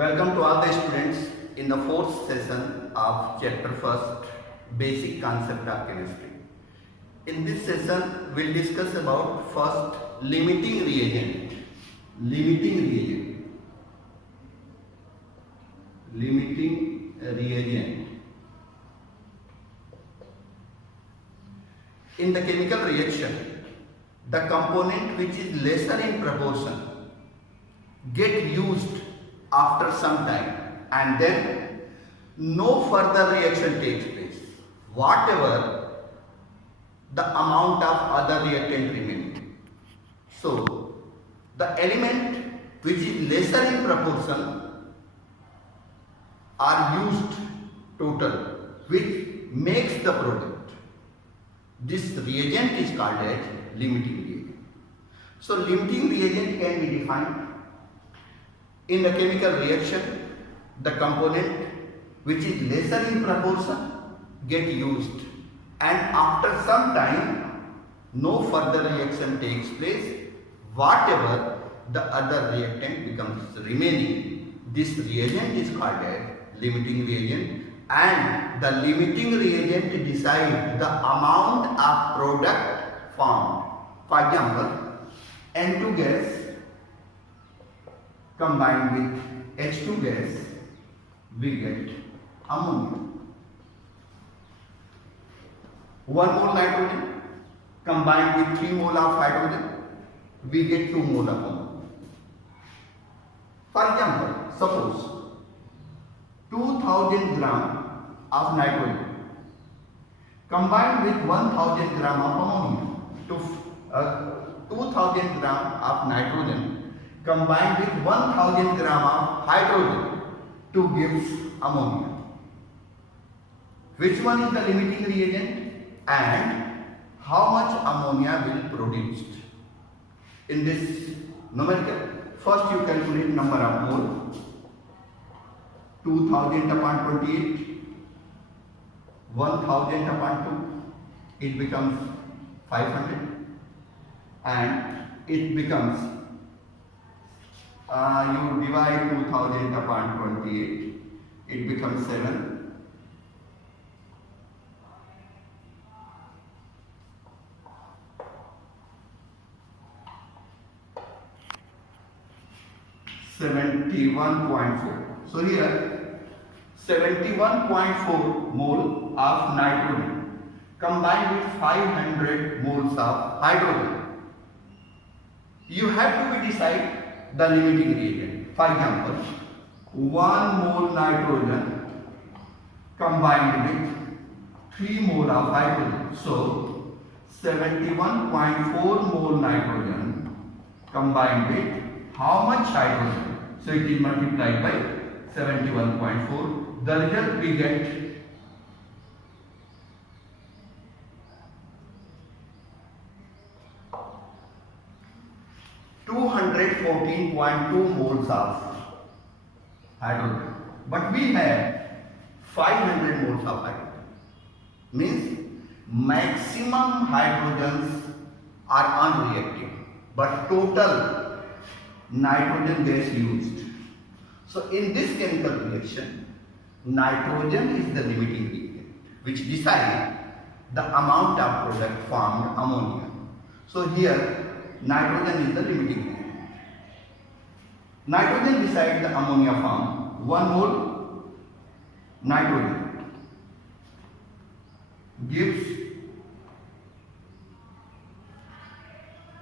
Welcome to all the students in the fourth session of chapter first, basic concept of chemistry. In this session, we'll discuss about first limiting reagent. Limiting reagent. Limiting reagent. In the chemical reaction, the component which is lesser in proportion get used after some time and then no further reaction takes place. Whatever the amount of other reactant remaining. So, the element which is lesser in proportion are used total, which makes the product. This reagent is called as limiting reagent. So, limiting reagent can be defined. In the chemical reaction, the component which is lesser in proportion get used, and after some time no further reaction takes place. Whatever the other reactant becomes remaining, this reagent is called as limiting reagent, and the limiting reagent decides the amount of product formed. For example, N2 gas combined with H2 gas, we get ammonia. 1 mole nitrogen combined with 3 mole of hydrogen, we get 2 mole of ammonia. For example, suppose 2000 gram of nitrogen combined with 1000 gram of ammonia. 2000 gram of nitrogen combined with 1000 gram of hydrogen to gives ammonia. Which one is the limiting reagent and how much ammonia will produced? In this numerical, first you calculate number of mole. 2000 upon 28, 1000 upon 2, it becomes 500, and it becomes you divide 2000 upon 28, it becomes 7. 71.4. So here 71.4 mole of nitrogen combined with 500 moles of hydrogen. You have to decide the limiting reagent. For example, 1 mole nitrogen combined with 3 mole of hydrogen. So 71.4 mole nitrogen combined with how much hydrogen? So it is multiplied by 71.4. The result we get 214.2 moles of hydrogen. But we have 500 moles of hydrogen. Means maximum hydrogens are unreactive, but total nitrogen gas used. So in this chemical reaction, nitrogen is the limiting reagent which decides the amount of product formed ammonia. So here nitrogen is the limiting reagent. Nitrogen decides the ammonia formed. 1 mole nitrogen gives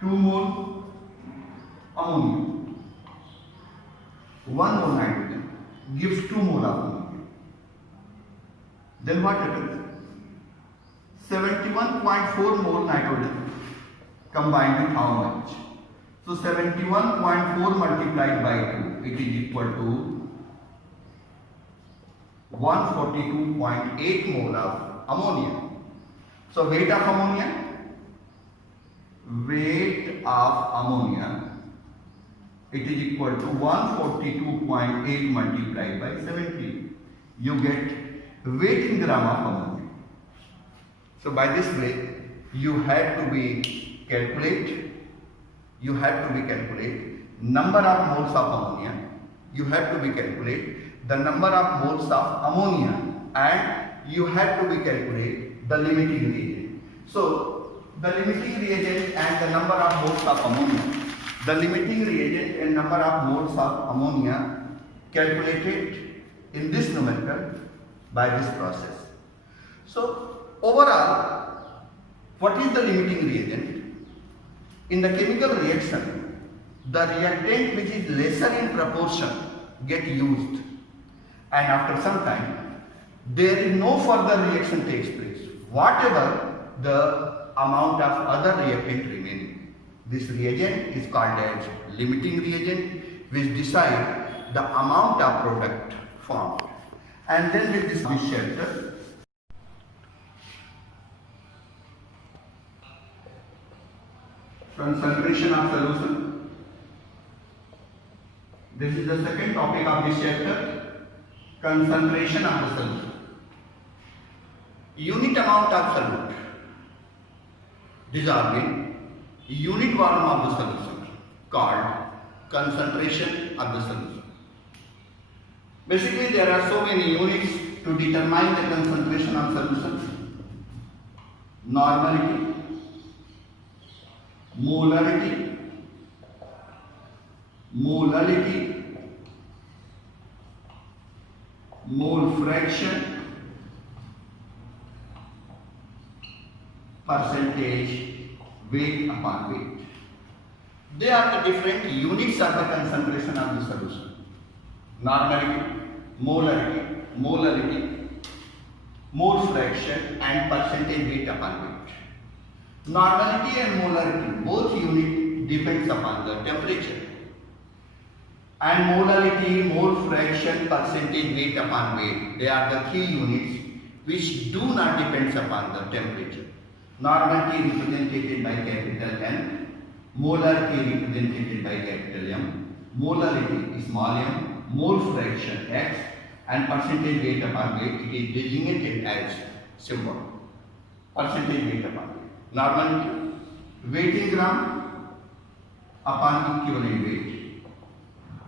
2 mole ammonia. 1 mole nitrogen gives 2 mole of ammonia. Then what happens? 71.4 mole nitrogen combined with how much? So 71.4 multiplied by 2, it is equal to 142.8 mole of ammonia. So weight of ammonia? Weight of ammonia, it is equal to 142.8 multiplied by 70. You get weight in gram of ammonia. So by this way, you have to be calculate number of moles of ammonia you have to be calculate the number of moles of ammonia, and you have to be calculate the limiting reagent. So the limiting reagent and the number of moles of ammonia, the limiting reagent and number of moles of ammonia calculated in this numerical by this process. So overall, what is the limiting reagent? In the chemical reaction, the reactant which is lesser in proportion get used, and after some time there is no further reaction takes place, whatever the amount of other reactant remaining. This reagent is called as limiting reagent, which decide the amount of product formed. And then with this shelter, concentration of solution. This is the second topic of this chapter, concentration of the solution. Unit amount of solute dissolved in unit volume of the solution called concentration of the solution. Basically, there are so many units to determine the concentration of solution: normality, molarity, molality, mole fraction, percentage, weight upon weight. They are the different units of the concentration of the solution: normality, molarity, molality, mole fraction, and percentage weight upon weight. Normality and molarity, both unit depends upon the temperature, and molality, mole fraction, percentage weight upon weight, they are the three units which do not depend upon the temperature. Normality represented by capital N, molarity represented by capital M, molality small m, mole fraction X, and percentage weight upon weight, it is designated as symbol, percentage weight upon weight. Normality, weight in gram upon equivalent weight,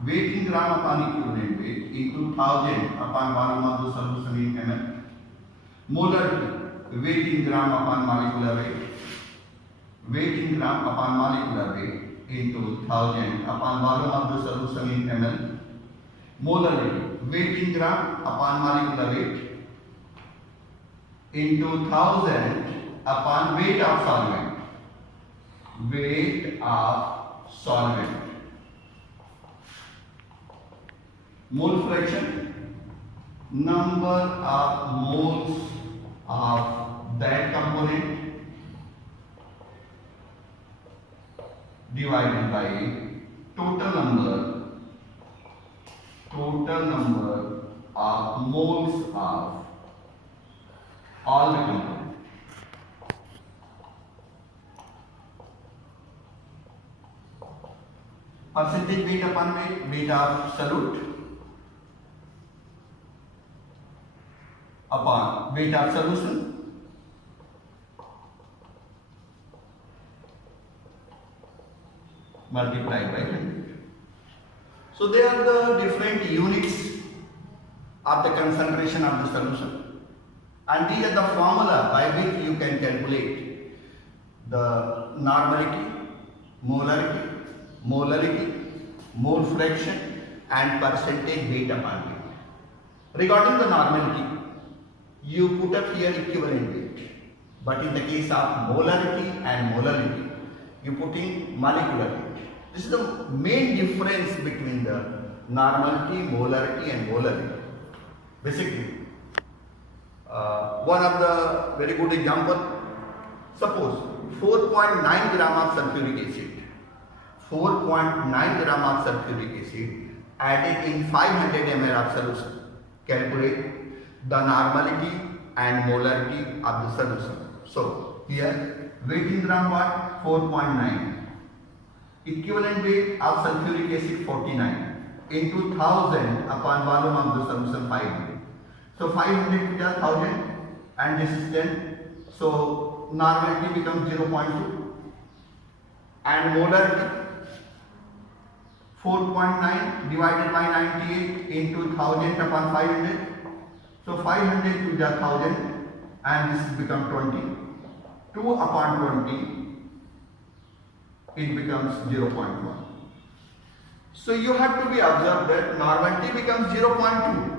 weight in gram upon equivalent weight into 1000 upon volume of the solution in ml. Molarity, weight in gram upon molecular weight, weight in gram upon molecular weight into 1000 upon volume of the solution in ml. Molarity, weight in gram upon molecular weight into 1000 upon weight of solvent. Weight of solvent. Mole fraction, number of moles of that component divided by total number of moles of all the components. Percentage weight upon weight, weight of solute upon weight of solution multiplied by 100. So they are the different units of the concentration of the solution, and these are the formula by which you can calculate the normality, molarity, molality, mole fraction, and percentage weight upon weight. Regarding the normality, you put up here equivalent weight, but in the case of molarity and molality, you put in molecular weight. This is the main difference between the normality, molarity, and molality. Basically, one of the very good example, suppose 4.9 gram of sulfuric acid, 4.9 gram of sulfuric acid added in 500 ml of solution. Calculate the normality and molarity of the solution. So here weight in gram what? 4.9. Equivalent weight of sulfuric acid 49 into 1000 upon volume of the solution 500. So 500 to 1000 and this is 10. So normality becomes 0.2 and molarity 4.9 divided by 98 into 1000 upon 500. So 500 to the 1000 and this become 20. 2 upon 20 it becomes 0.1. So you have to be observed that normality becomes 0.2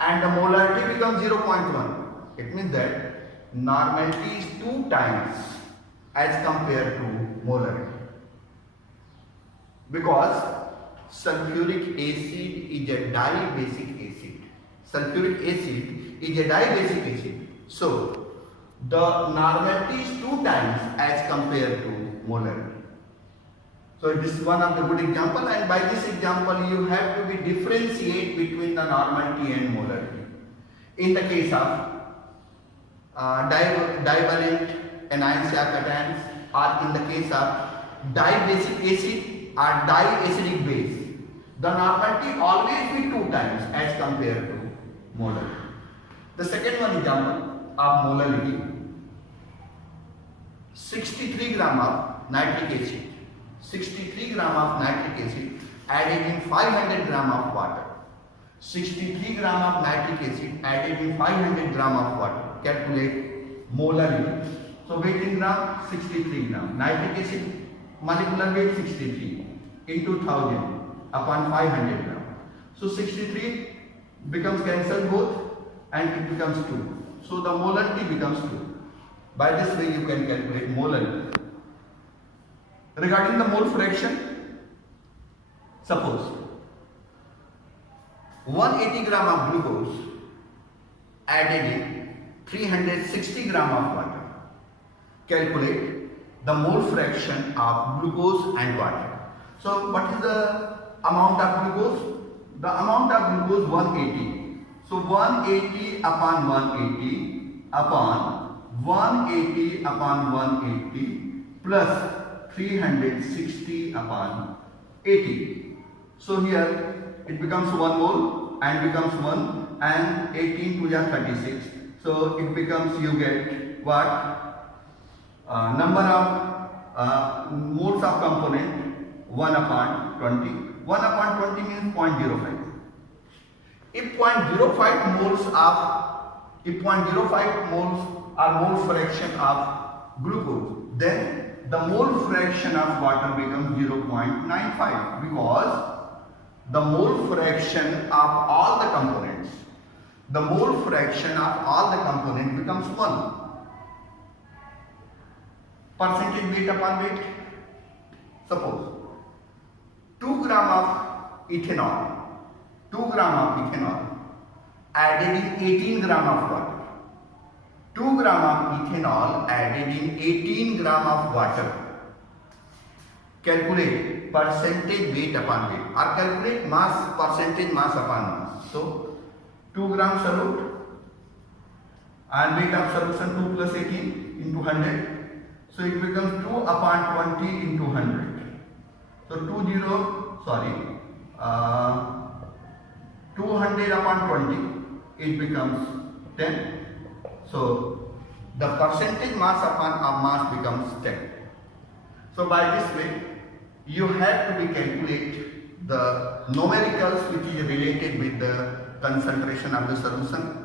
and the molarity becomes 0.1. It means that normality is 2 times as compared to molarity. Because sulfuric acid is a dibasic acid. Sulfuric acid is a dibasic acid. So the normality is 2 times as compared to molarity. So this is one of the good example, and by this example you have to be differentiate between the normality and molarity. In the case of divalent anions or cations, or in the case of dibasic acid or diacidic base, the normality always be 2 times as compared to molarity. The second one example of molarity: 63 gram of nitric acid. 63 gram of nitric acid added in 500 gram of water. 63 gram of nitric acid added in 500 gram of water. Calculate molarity. So weight in gram, 63 gram. Nitric acid molecular weight 63 into 1000 upon 500 gram. So 63 becomes cancelled both and it becomes 2. So the molarity becomes 2. By this way you can calculate molarity. Regarding the mole fraction, suppose 180 gram of glucose added in 360 gram of water. Calculate the mole fraction of glucose and water. So what is the amount of glucose? The amount of glucose 180. So 180 upon 180 upon 180 upon 180 plus 360 upon 80. So here it becomes 1 mole and becomes 1 and 18 to the 36. So it becomes, you get what? Number of moles of component 1 upon 20. 1 upon 20 means 0.05. If 0.05 moles are mole fraction of glucose, then the mole fraction of water becomes 0.95 because the mole fraction of all the components, becomes 1. Percentage weight upon weight. Suppose 2 gram of ethanol added in 18 gram of water. 2 gram of ethanol added in 18 gram of water. Calculate percentage weight upon weight or calculate mass, percentage mass upon mass. So 2 gram solute and weight of solution 2 plus 18 into 100. So it becomes 2 upon 20 into 100. So 200 upon 20, it becomes 10. So the percentage mass upon a mass becomes 10. So by this way, you have to be calculate the numericals which is related with the concentration of the solution,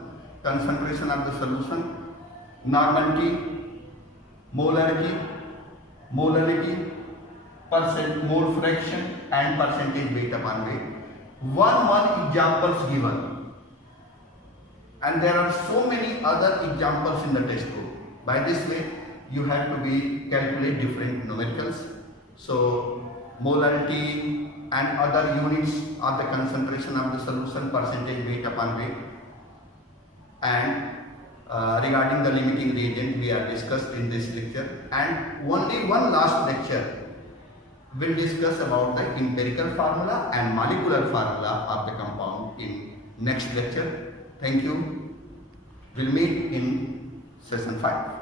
normality, molarity, mole fraction and percentage weight upon weight. One examples given. And there are so many other examples in the textbook. By this way, you have to be calculate different numericals. So molarity and other units of the concentration of the solution, percentage weight upon weight. And regarding the limiting reagent, we are discussed in this lecture. And only one last lecture will discuss about the empirical formula and molecular formula of the compound in next lecture. Thank you. We'll meet in session 5.